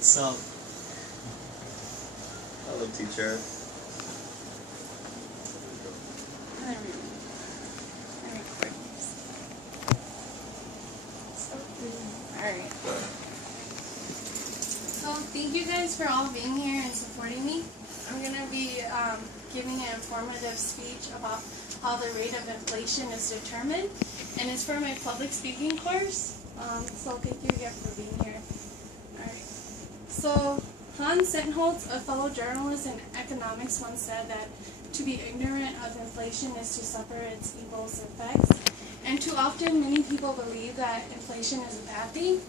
So, hello, teacher. Alright. So thank you guys for all being here and supporting me. I'm going to be giving an informative speech about how the rate of inflation is determined, and it's for my public speaking course. So thank you again for being here. Alright. So Hans Sittenholz, a fellow journalist in economics, once said that to be ignorant of inflation is to suffer its evil effects. And too often, many people believe that inflation is a bad thing,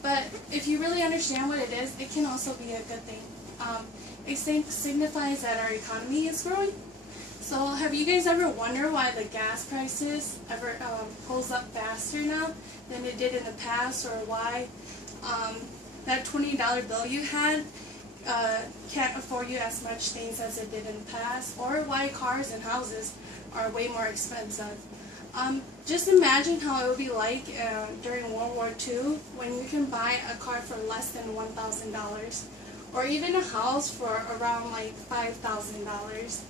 but if you really understand what it is, it can also be a good thing. It signifies that our economy is growing. So have you guys ever wondered why the gas prices ever pulls up faster now than it did in the past, or why that $20 bill you had can't afford you as much things as it did in the past, or why cars and houses are way more expensive? Just imagine how it would be like during World War II, when you can buy a car for less than $1,000, or even a house for around like $5,000.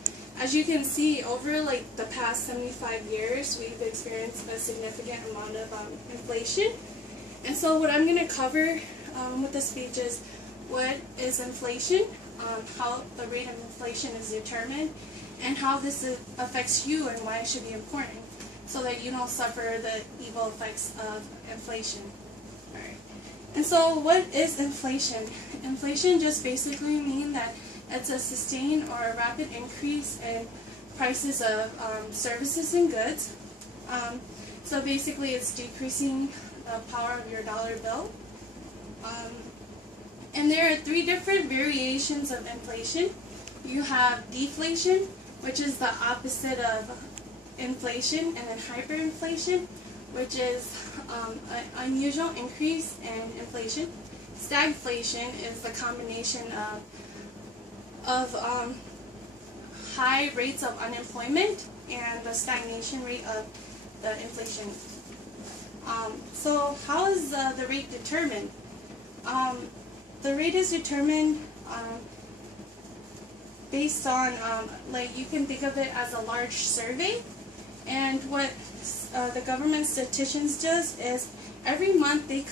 As you can see, over like the past 75 years, we've experienced a significant amount of inflation. And so what I'm going to cover with this speech is what is inflation, how the rate of inflation is determined, and how this affects you and why it should be important, so that you don't suffer the evil effects of inflation. Alright. And so what is inflation? Inflation just basically means that it's a sustained or a rapid increase in prices of services and goods. So basically it's decreasing the power of your dollar bill. And there are three different variations of inflation. You have deflation, which is the opposite of inflation, and then hyperinflation, which is an unusual increase in inflation. Stagflation is the combination of high rates of unemployment and the stagnation rate of the inflation. So how is the rate determined? The rate is determined based on, like, you can think of it as a large survey. And what the government statisticians does is every month they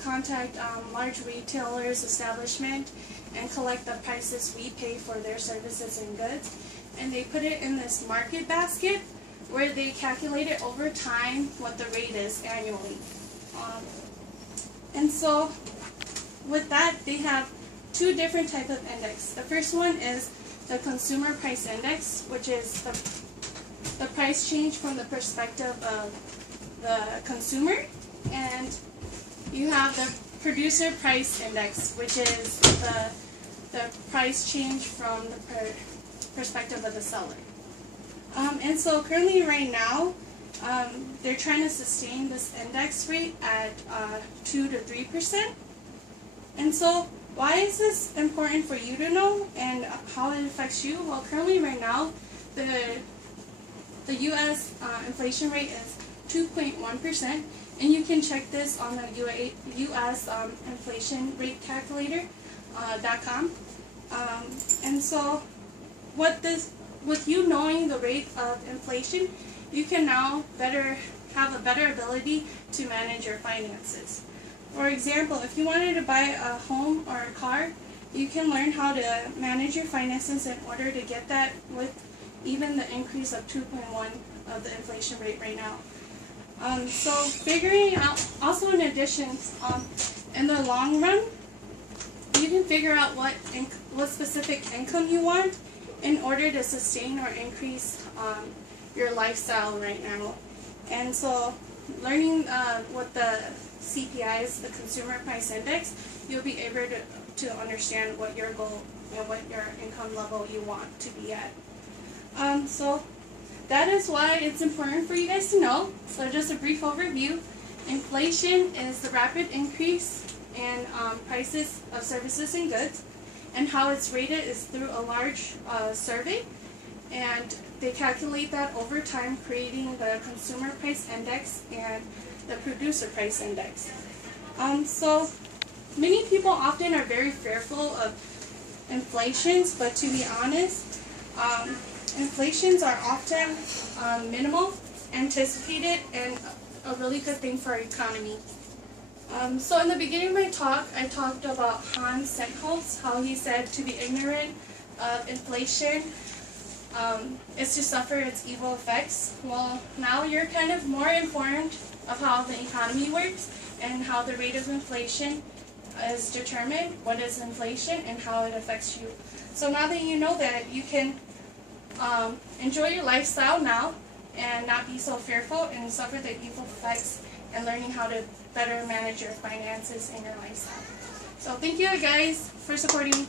contact large retailers, establishment, and collect the prices we pay for their services and goods, and they put it in this market basket where they calculate it over time what the rate is annually. And so with that, they have two different types of index. The first one is the consumer price index, which is the price change from the perspective of the consumer, and you have the producer price index, which is the price change from the perspective of the seller. And so currently right now, they're trying to sustain this index rate at 2 to 3%. And so why is this important for you to know and how it affects you? Well, currently right now, the U.S. Inflation rate is 2.1%, and you can check this on the U.S. Inflation Rate Calculator.com. And so with you knowing the rate of inflation, you can now have a better ability to manage your finances. For example, if you wanted to buy a home or a car, you can learn how to manage your finances in order to get that with even the increase of 2.1 of the inflation rate right now. So figuring out, also in addition, in the long run, you can figure out what specific income you want in order to sustain or increase your lifestyle right now. And so learning what the CPI is, the Consumer Price Index, you'll be able to understand what your goal and what your income level you want to be at. So that is why it's important for you guys to know. So just a brief overview. Inflation is the rapid increase in prices of services and goods, and how it's rated is through a large survey, and they calculate that over time, creating the Consumer Price Index and the Producer Price Index. So Many people often are very fearful of inflations, but to be honest, inflations are often minimal, anticipated, and a really good thing for our economy. So in the beginning of my talk, I talked about Hans Sentholz, how he said to be ignorant of inflation is to suffer its evil effects. Well, now you're kind of more informed of how the economy works and how the rate of inflation is determined, what is inflation, and how it affects you. So now that you know that, you can enjoy your lifestyle now and not be so fearful and suffer the evil effects, and learning how to better manage your finances and your lifestyle. So thank you guys for supporting me.